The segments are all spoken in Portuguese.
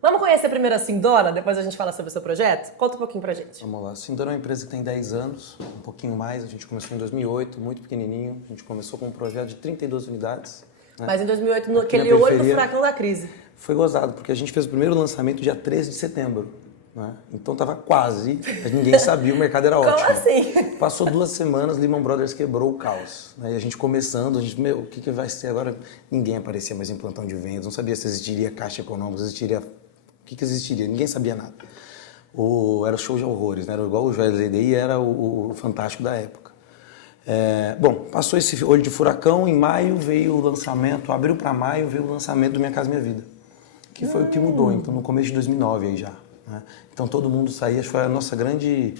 Vamos conhecer primeiro a Sindona, depois a gente fala sobre o seu projeto? Conta um pouquinho pra gente. Vamos lá. A Sindona é uma empresa que tem 10 anos, um pouquinho mais. A gente começou em 2008, muito pequenininho. A gente começou com um projeto de 32 unidades. Né? Mas em 2008, Aqui naquele na olho do periferia, furacão da crise. Foi gozado, porque a gente fez o primeiro lançamento dia 13 de setembro. Né? Então tava quase, mas ninguém sabia, o mercado era ótimo. Como assim? Passou 2 semanas, Lehman Brothers quebrou o caos. Né? E a gente começando, a gente, meu, o que vai ser agora? Ninguém aparecia mais em plantão de vendas, não sabia se existiria caixa econômica, existiria... O que existiria? Ninguém sabia nada. Era o show de horrores, né? Era igual o Joias da EDI, era o fantástico da época. Bom, passou esse olho de furacão, em maio veio o lançamento, abril para maio veio o lançamento do Minha Casa Minha Vida, que foi o que mudou, então no começo de 2009 aí já. Né? Então todo mundo saía, acho que foi a nossa grande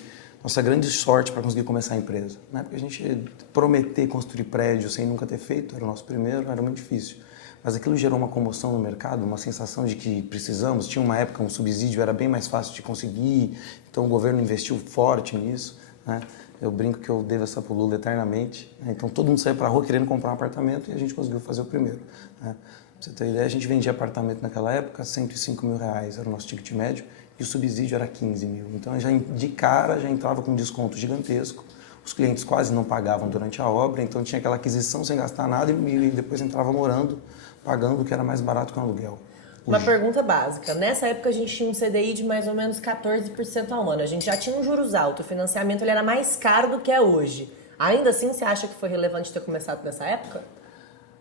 sorte para conseguir começar a empresa. Né? Porque a gente prometer construir prédio sem nunca ter feito, era o nosso primeiro, era muito difícil. Mas aquilo gerou uma comoção no mercado, uma sensação de que precisamos. Tinha uma época, um subsídio era bem mais fácil de conseguir, então o governo investiu forte nisso. Né? Eu brinco que eu devo essa pro Lula eternamente. Né? Então todo mundo saía para a rua querendo comprar um apartamento e a gente conseguiu fazer o primeiro. Né? Pra você ter ideia, a gente vendia apartamento naquela época, R$105 mil, era o nosso ticket médio, e o subsídio era 15 mil. Então já de cara já entrava com um desconto gigantesco. Os clientes quase não pagavam durante a obra, então tinha aquela aquisição sem gastar nada e depois entrava morando, pagando o que era mais barato que o aluguel. Uma pergunta básica. Nessa época a gente tinha um CDI de mais ou menos 14% ao ano. A gente já tinha um juros alto, o financiamento ele era mais caro do que é hoje. Ainda assim, você acha que foi relevante ter começado nessa época?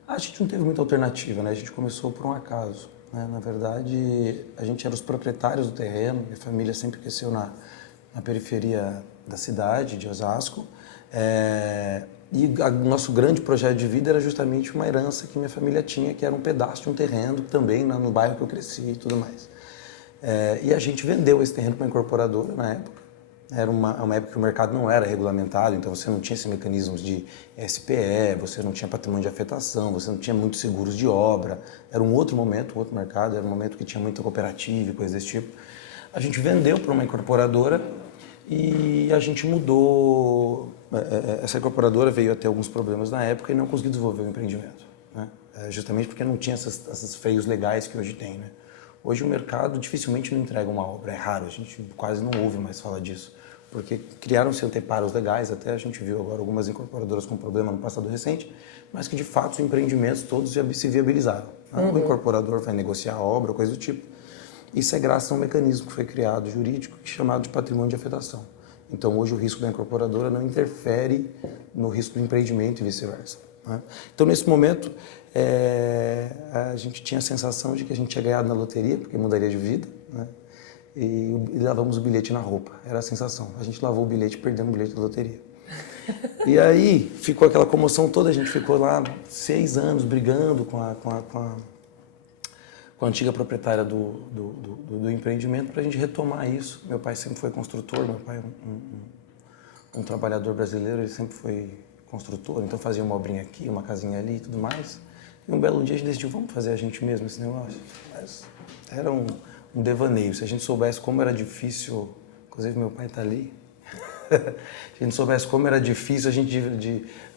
A gente não teve muita alternativa, né? A gente começou por um acaso. Né? Na verdade, a gente era os proprietários do terreno, minha família sempre cresceu na periferia da cidade, de Osasco. E o nosso grande projeto de vida era justamente uma herança que minha família tinha, que era um pedaço de um terreno também no bairro que eu cresci e tudo mais. E a gente vendeu esse terreno para uma incorporadora na época. Era uma época que o mercado não era regulamentado, então você não tinha esses mecanismos de SPE, você não tinha patrimônio de afetação, você não tinha muitos seguros de obra. Era um outro momento, um outro mercado, era um momento que tinha muita cooperativa e coisas desse tipo. A gente vendeu para uma incorporadora e a gente mudou. Essa incorporadora veio a ter alguns problemas na época e não conseguiu desenvolver o empreendimento. Né? Justamente porque não tinha esses freios legais que hoje tem. Né? Hoje o mercado dificilmente não entrega uma obra, é raro, a gente quase não ouve mais falar disso. Porque criaram-se anteparos legais, até a gente viu agora algumas incorporadoras com problema no passado recente, mas que de fato os empreendimentos todos se viabilizaram. Né? O incorporador vai negociar a obra, coisa do tipo. Isso é graças a um mecanismo que foi criado jurídico, chamado de patrimônio de afetação. Então, hoje, o risco da incorporadora não interfere no risco do empreendimento e vice-versa. Né? Então, nesse momento, a gente tinha a sensação de que a gente tinha ganhado na loteria, porque mudaria de vida, né? E lavamos o bilhete na roupa. Era a sensação. A gente lavou o bilhete e perdemos o bilhete da loteria. E aí, ficou aquela comoção toda. A gente ficou lá 6 anos brigando com a antiga proprietária do empreendimento para a gente retomar isso. Meu pai sempre foi construtor, meu pai é um trabalhador brasileiro, ele sempre foi construtor, então fazia uma obrinha aqui, uma casinha ali e tudo mais. E um belo dia a gente decidiu, vamos fazer a gente mesmo esse negócio? Mas era um devaneio, se a gente soubesse como era difícil, inclusive meu pai está ali, se a gente soubesse como era difícil,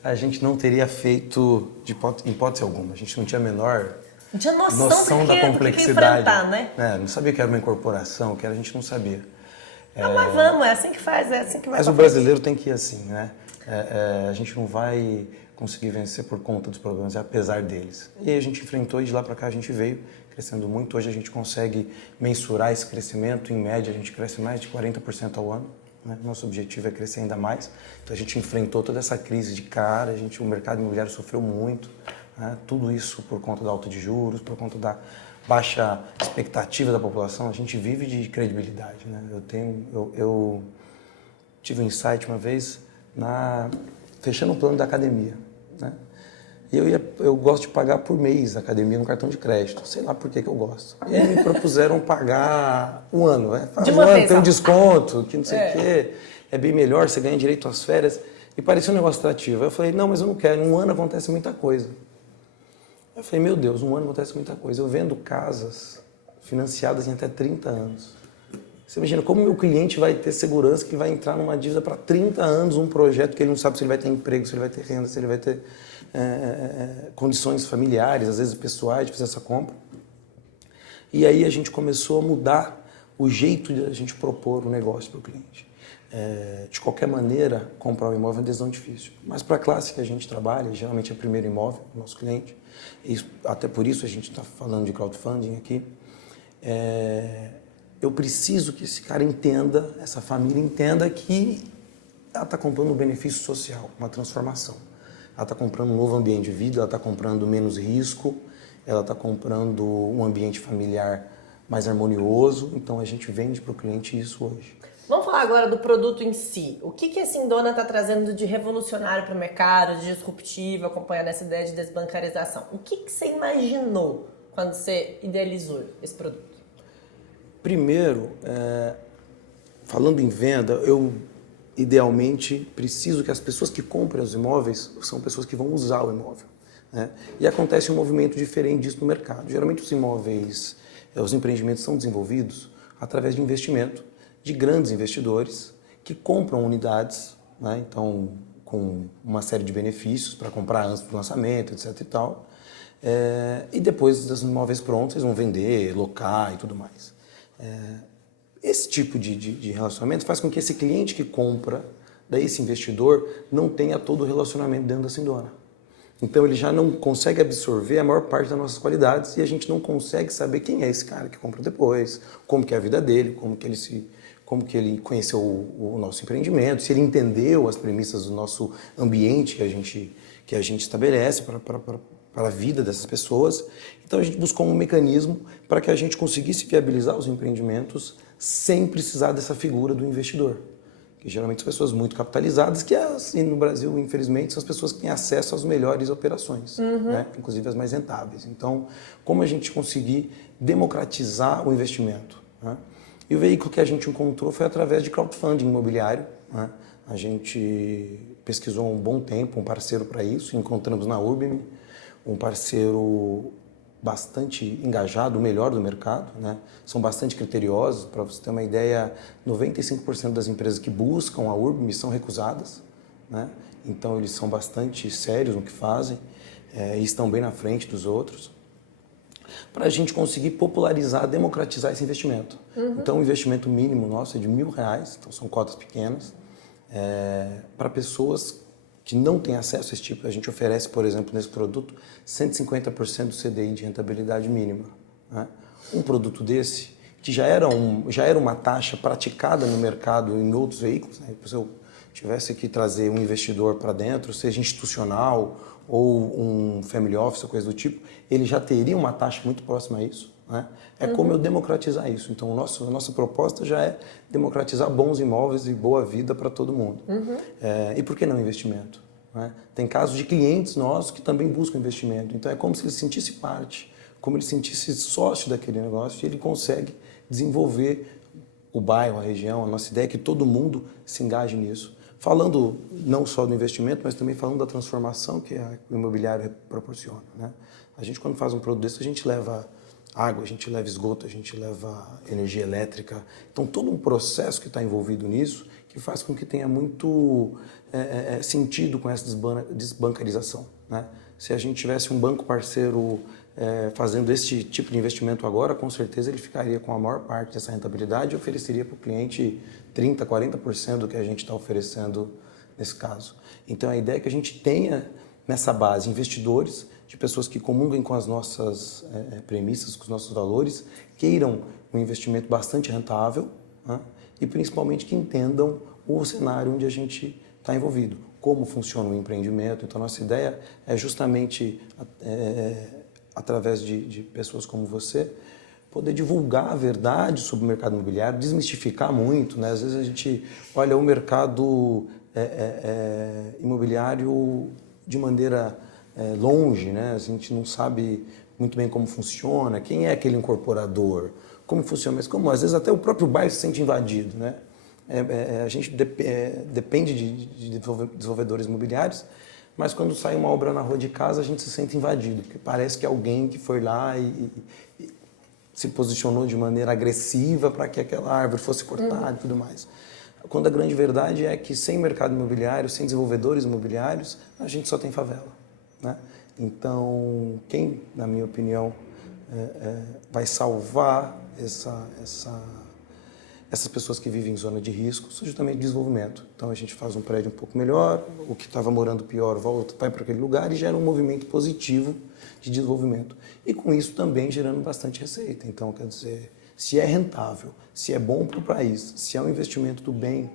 a gente não teria feito de hipótese alguma, a gente não tinha a menor... Não tinha noção da complexidade. Enfrentar, né? Não sabia que era uma incorporação, que a gente não sabia. Mas vamos, é assim que faz, é assim que vai. Mas o brasileiro tem que ir assim, né? A gente não vai conseguir vencer por conta dos problemas, é apesar deles. E a gente enfrentou e de lá para cá a gente veio crescendo muito. Hoje a gente consegue mensurar esse crescimento. Em média, a gente cresce mais de 40% ao ano. Né? Nosso objetivo é crescer ainda mais. Então a gente enfrentou toda essa crise de cara, o mercado imobiliário sofreu muito. Né? Tudo isso por conta da alta de juros, por conta da baixa expectativa da população. A gente vive de credibilidade. Né? Eu tive um insight uma vez fechando o plano da academia. Né? E eu gosto de pagar por mês a academia no cartão de crédito. Sei lá por que eu gosto. E aí me propuseram pagar um ano. Né? Faz um ano, tem um desconto, que não sei o quê. É bem melhor, você ganha direito às férias. E parecia um negócio atrativo. Eu falei, não, mas eu não quero. Em um ano acontece muita coisa. Eu falei, meu Deus, um ano acontece muita coisa. Eu vendo casas financiadas em até 30 anos. Você imagina como meu cliente vai ter segurança que vai entrar numa dívida para 30 anos, um projeto que ele não sabe se ele vai ter emprego, se ele vai ter renda, se ele vai ter condições familiares, às vezes pessoais, de fazer essa compra. E aí a gente começou a mudar o jeito de a gente propor o negócio para o cliente. De qualquer maneira, comprar um imóvel é uma decisão difícil. Mas para a classe que a gente trabalha, geralmente é o primeiro imóvel do nosso cliente, e até por isso a gente está falando de crowdfunding aqui, eu preciso que esse cara entenda, essa família entenda que ela está comprando um benefício social, uma transformação. Ela está comprando um novo ambiente de vida, ela está comprando menos risco, ela está comprando um ambiente familiar mais harmonioso. Então a gente vende para o cliente isso hoje. Vamos falar agora do produto em si. O que a Sindona está trazendo de revolucionário para o mercado, de disruptivo, acompanhando essa ideia de desbancarização? O que você imaginou quando você idealizou esse produto? Primeiro, falando em venda, eu idealmente preciso que as pessoas que comprem os imóveis são pessoas que vão usar o imóvel, né? E acontece um movimento diferente disso no mercado. Geralmente os imóveis, os empreendimentos são desenvolvidos através de investimento de grandes investidores que compram unidades, né? Então, com uma série de benefícios para comprar antes do lançamento, etc. e tal. E depois dos imóveis prontos, eles vão vender, locar e tudo mais. Esse tipo de relacionamento faz com que esse cliente que compra, daí esse investidor, não tenha todo o relacionamento dentro da Sindona. Então ele já não consegue absorver a maior parte das nossas qualidades e a gente não consegue saber quem é esse cara que compra depois, como que é a vida dele, como que ele conheceu o nosso empreendimento, se ele entendeu as premissas do nosso ambiente que a gente estabelece para a vida dessas pessoas. Então a gente buscou um mecanismo para que a gente conseguisse viabilizar os empreendimentos sem precisar dessa figura do investidor, que geralmente são pessoas muito capitalizadas, que assim, no Brasil, infelizmente, são as pessoas que têm acesso às melhores operações, né? Inclusive as mais rentáveis. Então, como a gente conseguir democratizar o investimento, né? E o veículo que a gente encontrou foi através de crowdfunding imobiliário, né? A gente pesquisou um bom tempo um parceiro para isso, encontramos na Urbim um parceiro bastante engajado, o melhor do mercado, né? São bastante criteriosos. Para você ter uma ideia, 95% das empresas que buscam a Urbim são recusadas, né? Então eles são bastante sérios no que fazem e estão bem na frente dos outros, para a gente conseguir popularizar, democratizar esse investimento. Então o investimento mínimo nosso é de R$1.000, então são cotas pequenas, para pessoas que não têm acesso a esse tipo. A gente oferece, por exemplo, nesse produto, 150% do CDI de rentabilidade mínima, né? Um produto desse, que já era uma taxa praticada no mercado em outros veículos, né? Se eu tivesse que trazer um investidor para dentro, seja institucional ou um family office, coisa do tipo, ele já teria uma taxa muito próxima a isso, né? Como eu democratizar isso. Então, a nossa proposta já é democratizar bons imóveis e boa vida para todo mundo. E por que não investimento, né? Tem casos de clientes nossos que também buscam investimento. Então, é como se ele sentisse parte, como ele sentisse sócio daquele negócio, e ele consegue desenvolver o bairro, a região. A nossa ideia é que todo mundo se engaje nisso. Falando não só do investimento, mas também falando da transformação que o imobiliário proporciona, né? A gente, quando faz um produto desse, a gente leva água, a gente leva esgoto, a gente leva energia elétrica. Então, todo um processo que está envolvido nisso, que faz com que tenha muito sentido com essa desbancarização, né? Se a gente tivesse um banco parceiro fazendo esse tipo de investimento agora, com certeza ele ficaria com a maior parte dessa rentabilidade e ofereceria para o cliente 30%, 40% do que a gente está oferecendo nesse caso. Então, a ideia é que a gente tenha nessa base investidores, de pessoas que comunguem com as nossas premissas, com os nossos valores, queiram um investimento bastante rentável, né? E principalmente que entendam o cenário onde a gente está envolvido, como funciona o empreendimento. Então, nossa ideia é justamente, através de pessoas como você, poder divulgar a verdade sobre o mercado imobiliário, desmistificar muito, né? Às vezes a gente olha o mercado imobiliário de maneira longe, né? A gente não sabe muito bem como funciona, quem é aquele incorporador, como funciona, mas como às vezes até o próprio bairro se sente invadido, né? A gente depende de desenvolvedores imobiliários, mas quando sai uma obra na rua de casa a gente se sente invadido, porque parece que alguém que foi lá e se posicionou de maneira agressiva para que aquela árvore fosse cortada e tudo mais. Quando a grande verdade é que sem mercado imobiliário, sem desenvolvedores imobiliários, a gente só tem favela, né? Então, quem, na minha opinião, vai salvar essas pessoas que vivem em zona de risco, justamente de desenvolvimento. Então a gente faz um prédio um pouco melhor, o que estava morando pior volta, vai para aquele lugar e gera um movimento positivo de desenvolvimento. E com isso também gerando bastante receita. Então, quer dizer, se é rentável, se é bom para o país, se é um investimento do bem,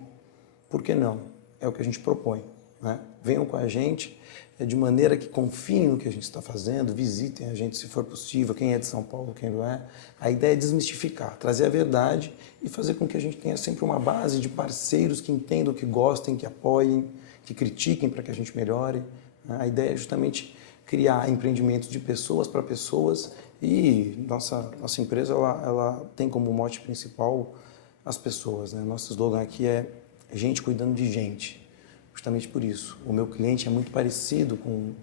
por que não? É o que a gente propõe, né? Venham com a gente, de maneira que confiem no que a gente está fazendo, visitem a gente se for possível, quem é de São Paulo, quem não é. A ideia é desmistificar, trazer a verdade e fazer com que a gente tenha sempre uma base de parceiros que entendam, que gostem, que apoiem, que critiquem para que a gente melhore. A ideia é justamente criar empreendimentos de pessoas para pessoas e nossa empresa ela tem como mote principal as pessoas, né? Nosso slogan aqui é gente cuidando de gente. Justamente por isso, o meu cliente é muito parecido com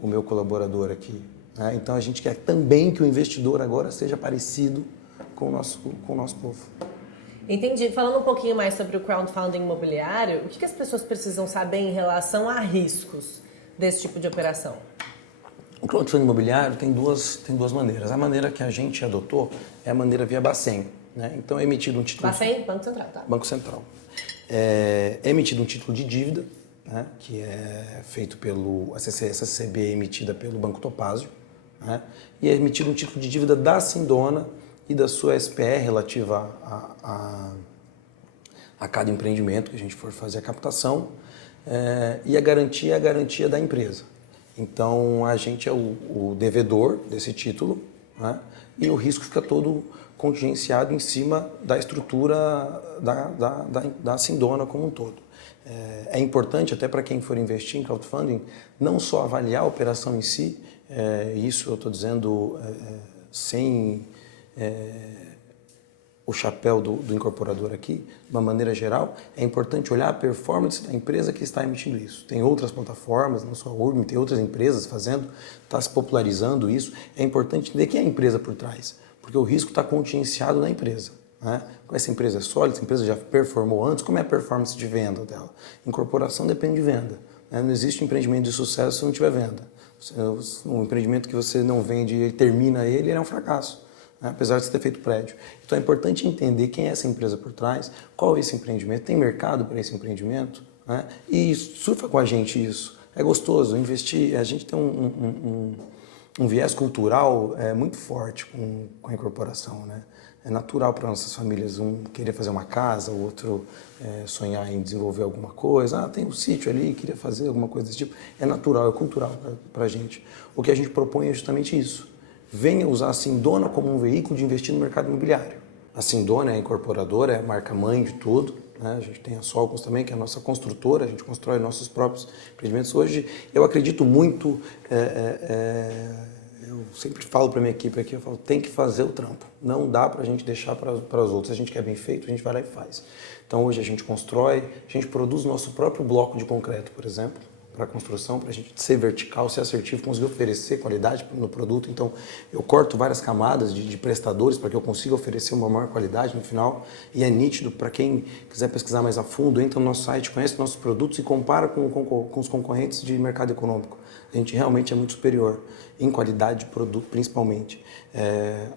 o meu colaborador aqui, né? Então a gente quer também que o investidor agora seja parecido com o nosso povo. Entendi. Falando um pouquinho mais sobre o crowdfunding imobiliário, o que as pessoas precisam saber em relação a riscos desse tipo de operação? O crowdfunding imobiliário tem duas maneiras. A maneira que a gente adotou é a maneira via Bacen, né? Então é emitido um título... Bacen, Banco Central, tá? Banco Central. É emitido um título de dívida, né, que é feito pelo... Essa CCB é emitida pelo Banco Topázio, né, e é emitido um título de dívida da Sindona e da sua SPR relativa a cada empreendimento que a gente for fazer a captação, e a garantia é a garantia da empresa. Então, a gente é o devedor desse título, né, e o risco fica todo contingenciado em cima da estrutura da Sindona como um todo. É importante, até para quem for investir em crowdfunding, não só avaliar a operação em si, isso eu estou dizendo sem o chapéu do incorporador aqui, de uma maneira geral, é importante olhar a performance da empresa que está emitindo isso. Tem outras plataformas, não só a Urban, tem outras empresas fazendo, está se popularizando isso. É importante entender quem é a empresa por trás, porque o risco está contingenciado na empresa, né? Essa empresa é sólida, essa empresa já performou antes, como é a performance de venda dela? Incorporação depende de venda, né? Não existe empreendimento de sucesso se não tiver venda. Um empreendimento que você não vende e termina ele é um fracasso, né? Apesar de você ter feito prédio. Então é importante entender quem é essa empresa por trás, qual é esse empreendimento, tem mercado para esse empreendimento, né? E surfa com a gente isso. É gostoso investir, a gente tem um viés cultural muito forte com a incorporação, né? É natural para nossas famílias um querer fazer uma casa, o outro sonhar em desenvolver alguma coisa. Ah, tem um sítio ali, queria fazer alguma coisa desse tipo. É natural, é cultural para a gente. O que a gente propõe é justamente isso. Venha usar a Sindona como um veículo de investir no mercado imobiliário. A Sindona é a incorporadora, é a marca-mãe de tudo, né? A gente tem a Solcons também, que é a nossa construtora, a gente constrói nossos próprios empreendimentos. Hoje, eu acredito muito... Eu sempre falo para a minha equipe aqui, eu falo, tem que fazer o trampo. Não dá para a gente deixar para os outros. Se a gente quer bem feito, a gente vai lá e faz. Então hoje a gente constrói, a gente produz o nosso próprio bloco de concreto, por exemplo, para a construção, para a gente ser vertical, ser assertivo, conseguir oferecer qualidade no produto. Então eu corto várias camadas de prestadores para que eu consiga oferecer uma maior qualidade no final. E é nítido, para quem quiser pesquisar mais a fundo, entra no nosso site, conhece nossos produtos e compara com os concorrentes de mercado econômico. A gente realmente é muito superior em qualidade de produto, principalmente.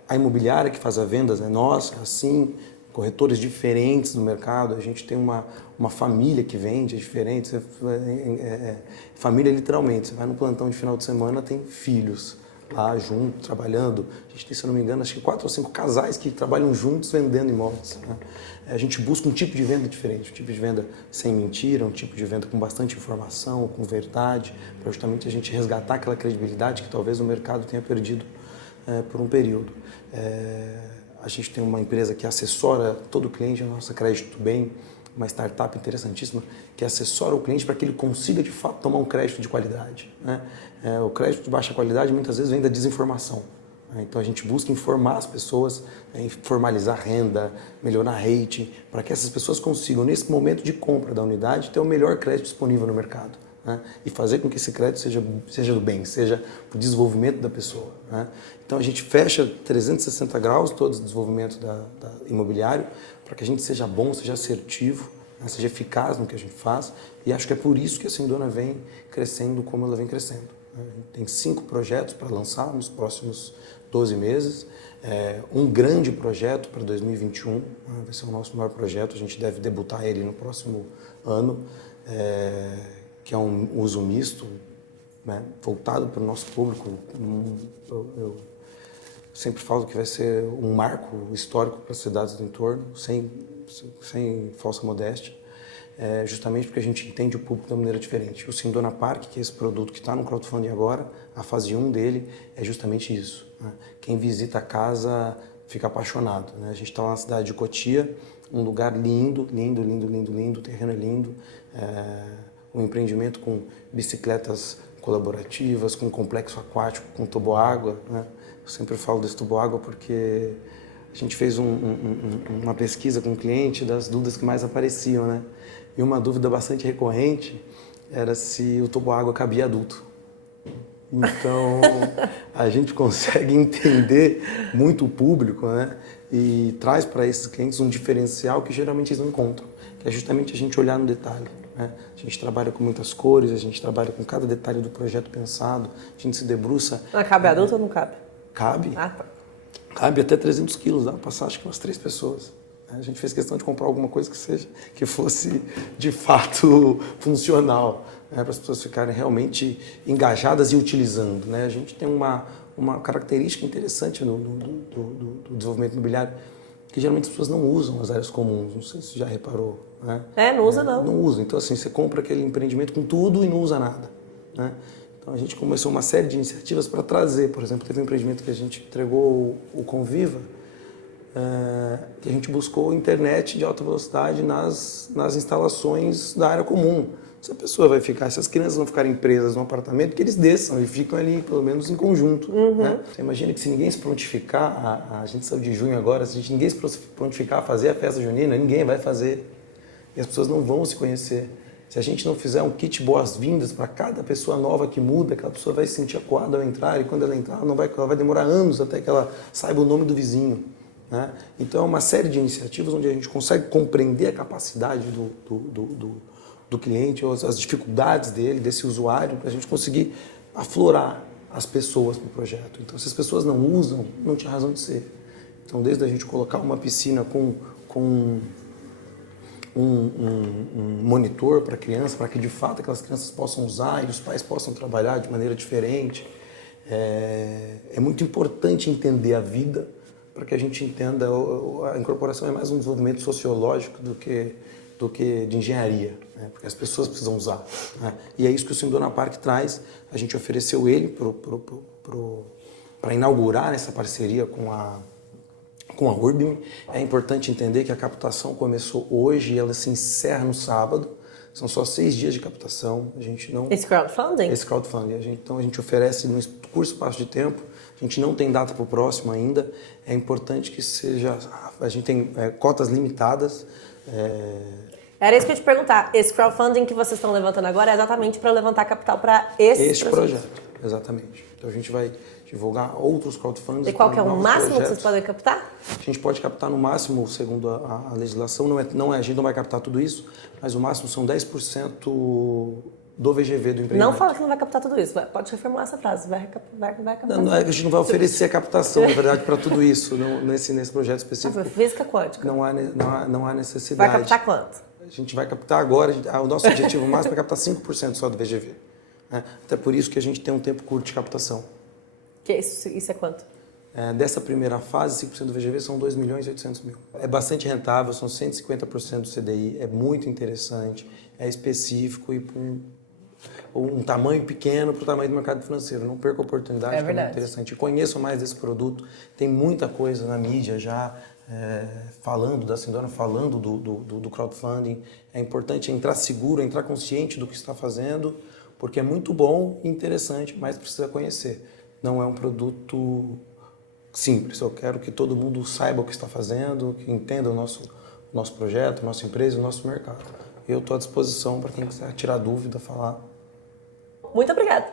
A imobiliária que faz as vendas é nossa, assim, corretores diferentes no mercado, a gente tem uma família que vende, é diferente, família literalmente, você vai no plantão de final de semana, tem filhos lá junto, trabalhando, a gente tem, se eu não me engano, acho que 4 ou 5 casais que trabalham juntos vendendo imóveis, né? A gente busca um tipo de venda diferente, um tipo de venda sem mentira, um tipo de venda com bastante informação, com verdade, para justamente a gente resgatar aquela credibilidade que talvez o mercado tenha perdido por um período. A gente tem uma empresa que assessora todo o cliente, a nossa Crédito Bem, uma startup interessantíssima, que assessora o cliente para que ele consiga, de fato, tomar um crédito de qualidade, né? O crédito de baixa qualidade muitas vezes vem da desinformação. Então a gente busca informar as pessoas, formalizar renda, melhorar rate, para que essas pessoas consigam, nesse momento de compra da unidade, ter o melhor crédito disponível no mercado, né? E fazer com que esse crédito seja do bem, seja para o desenvolvimento da pessoa, né? Então a gente fecha 360 graus todo o desenvolvimento da imobiliário para que a gente seja bom, seja assertivo, né? Seja eficaz no que a gente faz, e acho que é por isso que a Sindona vem crescendo como ela vem crescendo. A gente tem 5 projetos para lançar nos próximos 12 meses. Um grande projeto para 2021, vai ser o nosso maior projeto, a gente deve debutar ele no próximo ano, que é um uso misto, né, voltado para o nosso público. Eu sempre falo que vai ser um marco histórico para as cidades do entorno, sem falsa modéstia, justamente porque a gente entende o público de uma maneira diferente. O Sindona Park, que é esse produto que está no crowdfunding agora, a fase 1 dele é justamente isso, né? Quem visita a casa fica apaixonado, né? A gente está lá na cidade de Cotia, um lugar lindo, lindo, lindo, lindo, lindo, o terreno é lindo, um empreendimento com bicicletas colaborativas, com complexo aquático, com toboágua, né? Eu sempre falo desse toboágua porque a gente fez uma pesquisa com o cliente das dúvidas que mais apareciam, né? E uma dúvida bastante recorrente era se o toboágua cabia adulto. Então, a gente consegue entender muito o público, né? E traz para esses clientes um diferencial que geralmente eles não encontram, que é justamente a gente olhar no detalhe, né? A gente trabalha com muitas cores, a gente trabalha com cada detalhe do projeto pensado, a gente se debruça... Mas cabe adulto ou não cabe? Cabe. Ah, tá. Cabe até 300 quilos, dá pra passar acho que umas 3 pessoas. A gente fez questão de comprar alguma coisa que fosse de fato funcional, né, para as pessoas ficarem realmente engajadas e utilizando, né? A gente tem uma característica interessante do desenvolvimento imobiliário, que geralmente as pessoas não usam as áreas comuns, não sei se você já reparou, né? Não usa não. Não usa, então assim, você compra aquele empreendimento com tudo e não usa nada, né? Então a gente começou uma série de iniciativas para trazer, por exemplo, teve um empreendimento que a gente entregou, o Conviva, que a gente buscou internet de alta velocidade nas instalações da área comum. Se a pessoa vai ficar, se as crianças vão ficarem presas no apartamento, que eles desçam e ficam ali, pelo menos, em conjunto. Né? Você imagina que se ninguém se prontificar, a gente saiu de junho agora, se ninguém se prontificar a fazer a festa junina, ninguém vai fazer. E as pessoas não vão se conhecer. Se a gente não fizer um kit boas-vindas para cada pessoa nova que muda, aquela pessoa vai se sentir acuada ao entrar, e quando ela entrar, ela vai demorar anos até que ela saiba o nome do vizinho. Né? Então, é uma série de iniciativas onde a gente consegue compreender a capacidade do cliente, as dificuldades dele, desse usuário, para a gente conseguir aflorar as pessoas para o projeto. Então, se as pessoas não usam, não tinha razão de ser. Então, desde a gente colocar uma piscina com um monitor para a criança, para que de fato aquelas crianças possam usar e os pais possam trabalhar de maneira diferente. É muito importante entender a vida para que a gente entenda, a incorporação é mais um desenvolvimento sociológico do que de engenharia, né? Porque as pessoas precisam usar. Né? E é isso que o Sindona Park traz. A gente ofereceu ele para inaugurar essa parceria com a Urbim. É importante entender que a captação começou hoje e ela se encerra no sábado. São só 6 dias de captação. A gente não... Esse crowdfunding? Esse crowdfunding. Então a gente oferece num curto espaço de tempo. A gente não tem data para o próximo ainda. É importante que seja... A gente tem cotas limitadas. Era isso que eu ia te perguntar. Esse crowdfunding que vocês estão levantando agora é exatamente para levantar capital para este projeto. Exatamente. Então a gente vai divulgar outros crowdfundings. E qual que é o máximo que vocês podem captar? A gente pode captar no máximo, segundo a legislação, a gente não vai captar tudo isso, mas o máximo são 10% do VGV do empreendimento. Não fala que não vai captar tudo isso. Pode reformular essa frase. Vai captar. Não, a gente não vai oferecer a captação, na verdade, para tudo isso, nesse projeto específico. Física quântica. Não há necessidade. Vai captar quanto? A gente vai captar agora, o nosso objetivo máximo é captar 5% só do VGV. Né? Até por isso que a gente tem um tempo curto de captação. Que isso é quanto? Dessa primeira fase, 5% do VGV são 2.800.000. É bastante rentável, são 150% do CDI, é muito interessante, é específico e um tamanho pequeno para o tamanho do mercado financeiro. Não perca a oportunidade, é muito interessante. Conheçam mais desse produto, tem muita coisa na mídia já, falando da Sindona, falando do crowdfunding. É importante entrar seguro, entrar consciente do que está fazendo, porque é muito bom e interessante, mas precisa conhecer. Não é um produto simples. Eu quero que todo mundo saiba o que está fazendo, que entenda o nosso projeto, nossa empresa, o nosso mercado. Eu estou à disposição para quem quiser tirar dúvida, falar. Muito obrigada.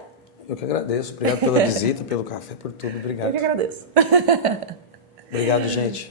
Eu que agradeço. Obrigado pela visita, pelo café, por tudo. Obrigado. Eu que agradeço. Obrigado, gente.